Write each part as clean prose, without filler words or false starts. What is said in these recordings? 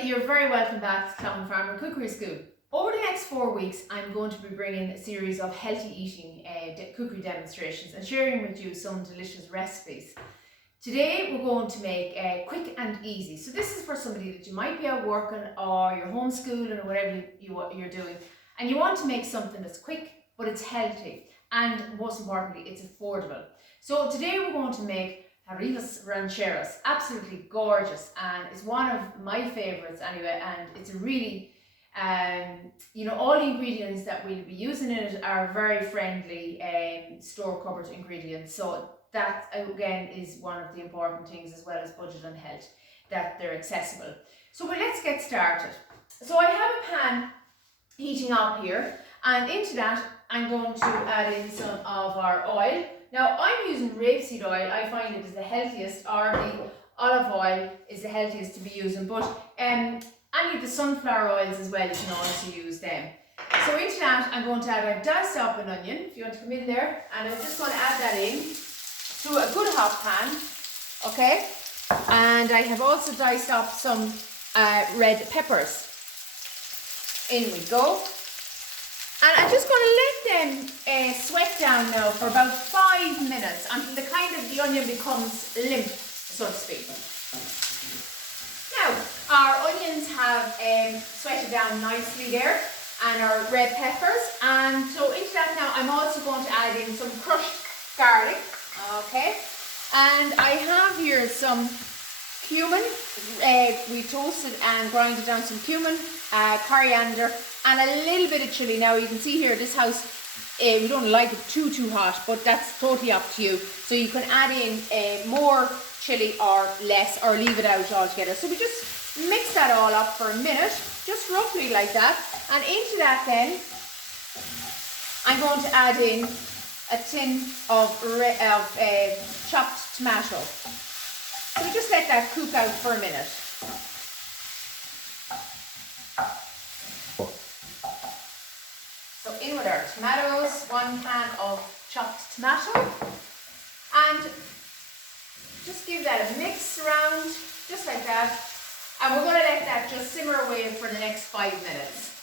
Hi, you're very welcome back to Cloughan Farmer Cookery School. Over the next 4 weeks, I'm going to be bringing a series of healthy eating cookery demonstrations and sharing with you some delicious recipes. Today we're going to make quick and easy. So this is for somebody that you might be out working or you're homeschooling or whatever you're doing, and you want to make something that's quick but it's healthy and most importantly it's affordable. So today we're going to make Huevos Rancheros. Absolutely gorgeous, and it's one of my favorites anyway, and it's a really all the ingredients that we'll be using in it are very friendly store cupboard ingredients, so that again is one of the important things, as well as budget and health, that they're accessible. So let's get started. So I have a pan heating up here, and into that I'm going to add in some of our oil. Now I'm using rapeseed oil. I find it is the healthiest, or the olive oil is the healthiest to be using, but any of the sunflower oils as well, you can also use them. So into that I'm going to add, I've diced up an onion, if you want to come in there, and I'm just going to add that in to a good hot pan, okay? And I have also diced up some red peppers. In we go. And I'm just going to let them sweat down now for about 5 minutes until the onion becomes limp, so to speak. Now, our onions have sweated down nicely there, and our red peppers. And so into that now, I'm also going to add in some crushed garlic, okay? And I have here some cumin. We toasted and grinded down some cumin, coriander, and a little bit of chili. Now you can see here, this house, we don't like it too hot, but that's totally up to you. So you can add in more chili or less, or leave it out altogether. So we just mix that all up for a minute, just roughly like that. And into that then, I'm going to add in a tin of chopped tomato. So we just let that cook out for a minute. So in with our tomatoes, 1 can of chopped tomato, and just give that a mix around, just like that. And we're going to let that just simmer away for the next 5 minutes.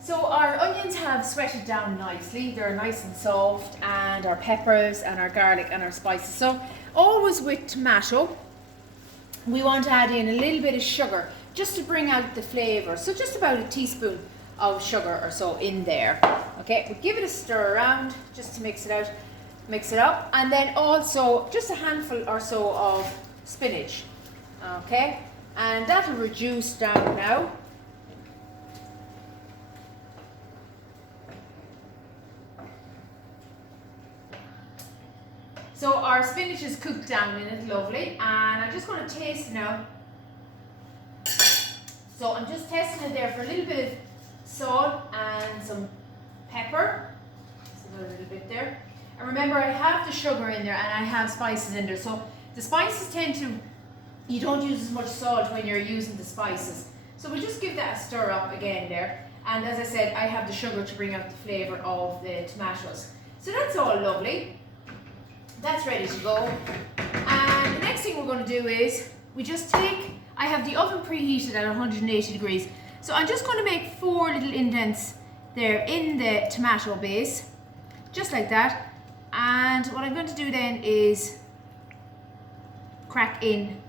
So our onions have sweated down nicely, they're nice and soft, and our peppers and our garlic and our spices. So always with tomato, we want to add in a little bit of sugar just to bring out the flavour. So just about a teaspoon of sugar or so in there. Okay, we give it a stir around just to mix it up, and then also just a handful or so of spinach. Okay, and that'll reduce down now. So our spinach is cooked down in it, lovely, and I'm just going to taste it now. So I'm just testing it there for a little bit of salt and some pepper. Just a little bit there. And remember, I have the sugar in there and I have spices in there. So the spices you don't use as much salt when you're using the spices. So we'll just give that a stir up again there. And as I said, I have the sugar to bring out the flavour of the tomatoes. So that's all lovely. That's ready to go. And the next thing we're going to do is, I have the oven preheated at 180 degrees. So I'm just going to make 4 little indents there in the tomato base, just like that. And what I'm going to do then is crack in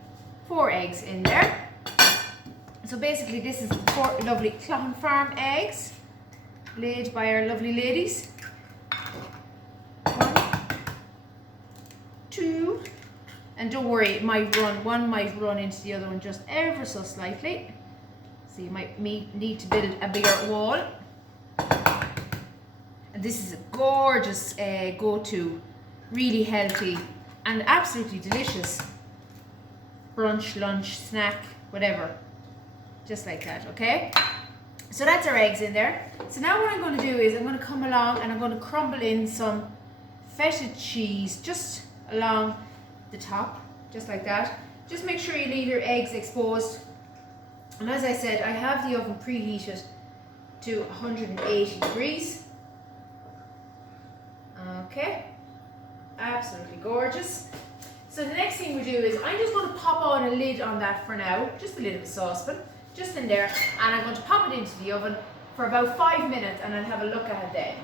4 eggs in there. So basically this is 4 lovely Cloughan Farm eggs, laid by our lovely ladies. 1, 2, and don't worry, one might run into the other one just ever so slightly. So you might need to build a bigger wall. And this is a gorgeous go-to, really healthy and absolutely delicious brunch, lunch, snack, whatever. Just like that, okay? So that's our eggs in there. So now what I'm going to do is I'm going to come along and I'm going to crumble in some feta cheese just along the top, just like that. Just make sure you leave your eggs exposed. And as I said, I have the oven preheated to 180 degrees. Okay, absolutely gorgeous. So the next thing we do is I'm just going to pop on a lid on that for now, just a lid of a saucepan, just in there, and I'm going to pop it into the oven for about 5 minutes and I'll have a look at it then.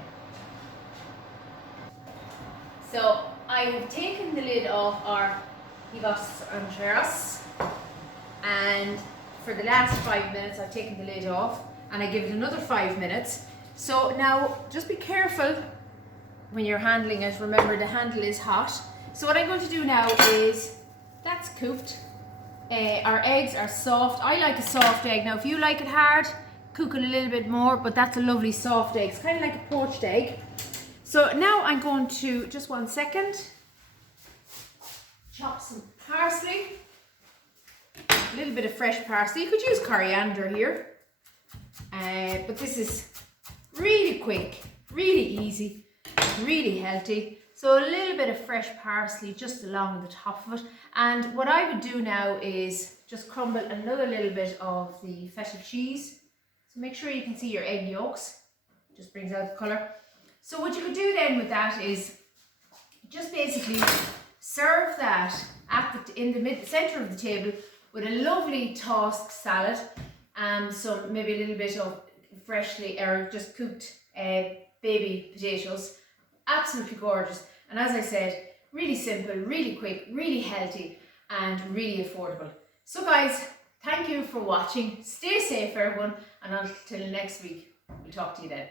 So I've taken the lid off our Huevos Rancheros, and for the last 5 minutes I've taken the lid off and I give it another 5 minutes. So now just be careful when you're handling it. Remember, the handle is hot. So what I'm going to do now is, that's cooked. Our eggs are soft. I like a soft egg. Now if you like it hard, cook it a little bit more, but that's a lovely soft egg. It's kind of like a poached egg. So now I'm going to, just 1 second, chop some parsley. A little bit of fresh parsley. You could use coriander here. But this is really quick, really easy, really healthy. So a little bit of fresh parsley just along the top of it. And what I would do now is just crumble another little bit of the feta cheese. So make sure you can see your egg yolks. Just brings out the colour. So what you could do then with that is just basically serve that in the centre of the table with a lovely tossed salad. So maybe a little bit of freshly or just cooked baby potatoes. Absolutely gorgeous, and as I said, really simple, really quick, really healthy, and really affordable. So guys, thank you for watching. Stay safe everyone, and until next week, we'll talk to you then.